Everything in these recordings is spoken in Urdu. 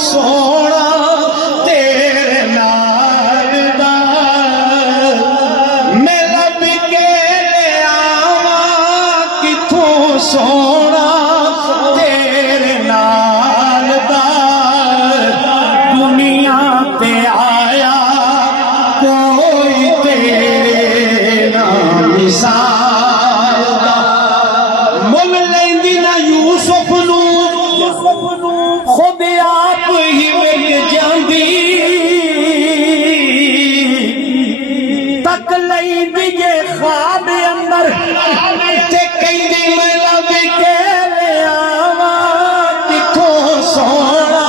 سونا تیرے نال دا میں لب کے لے آواں کتھوں سونا تیرے نال دا دنیا تے آیا کوئی تیرے نام مثال دا مل لیندی نہ یوسف نو خود آپ ہی مل جاندی تک لیندی یہ خواب اندر تے کہندی میں لب کے لے آواں کتھوں سونا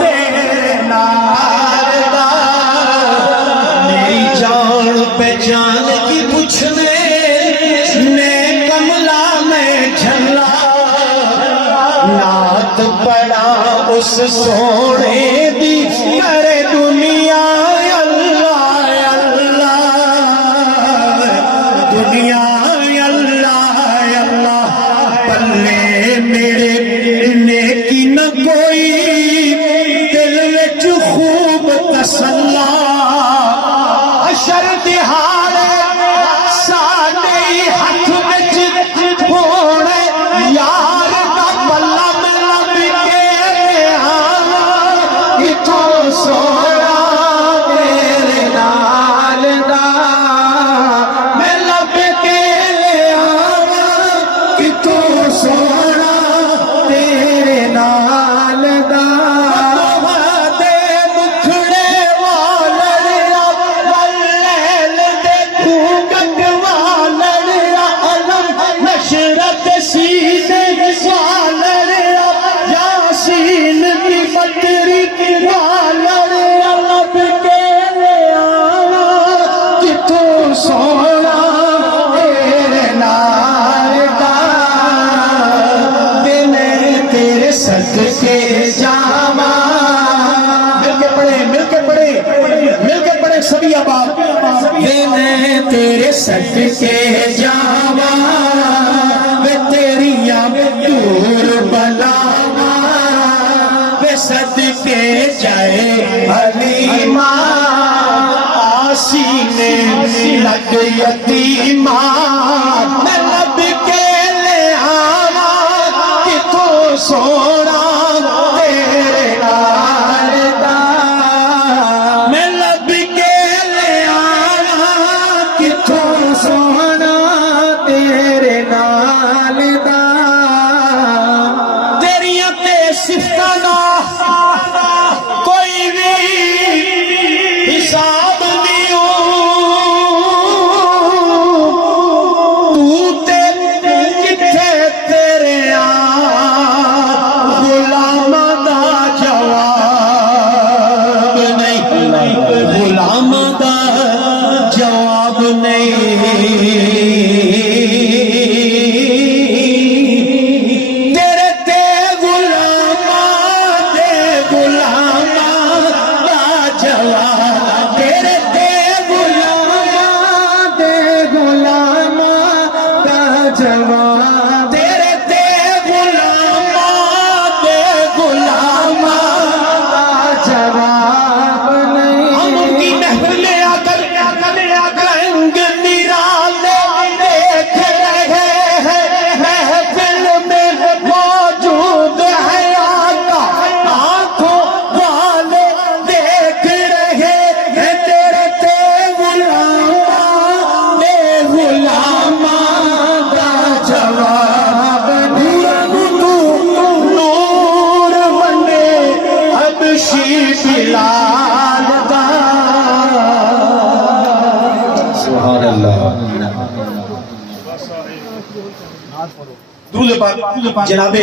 تیرے نال دا میری جان پہچان کی پوچھنے نے کملا میں جھلا نعت پڑا اس سونے دی کرے دنیا اللہ اللہ دنیا اللہ اللہ پلے میرے نیکی نہ کوئی دل وچ خوب تسلا اشر دہاڑے ساڈے ہاتھ وچ ہونے یار دا بلا میں لب کے آواں کتھوں سونا تیرے نال دا میں لب کے لے آواں کتھوں سونا تیرے نال دا دے دکھڑے والڑیا واللیل دے گھونگھٹ والڑیا علم نشرت سیدے والڑیا یاسین کی بطری والڑیا لب کے لے آواں کتھوں سونا تیرے نال دا دل تیرے صدقے جاواں مل کے پڑھے مل کے پڑھے مل کے پڑھے سبھی احباب دل تیرے صدقے جاواں وے تیریاں دور بلاواں وے صدقے جائے حلیمہ آسینے لگ یتیمہ میں لب کے لے آواں کتھوں سونا تیرے نال دا میں لب کے لے آواں کتھوں سونا تیرے نال دا تیریاں تے صفتاں دا کوئی بھی حساب نہیں ہو تو تے کتھے تیرے غلاماں دا جواب نہیں غلاماں دا جواب نہیں تیرے تے غلاماں دا جواب تیرے تے غلاماں دا جواب تیرے تے غلاماں دا جواب نہیں ہم ان کی محفل میں آ کر رنگ نرالے دیکھ رہے ہیں محفل میں موجود ہے آقا آنکھوں والے دیکھ رہے ہیں تیرے تے غلاماں دا جواب نور بنے حبشی بلال دا سبحان اللہ درود پاک جناب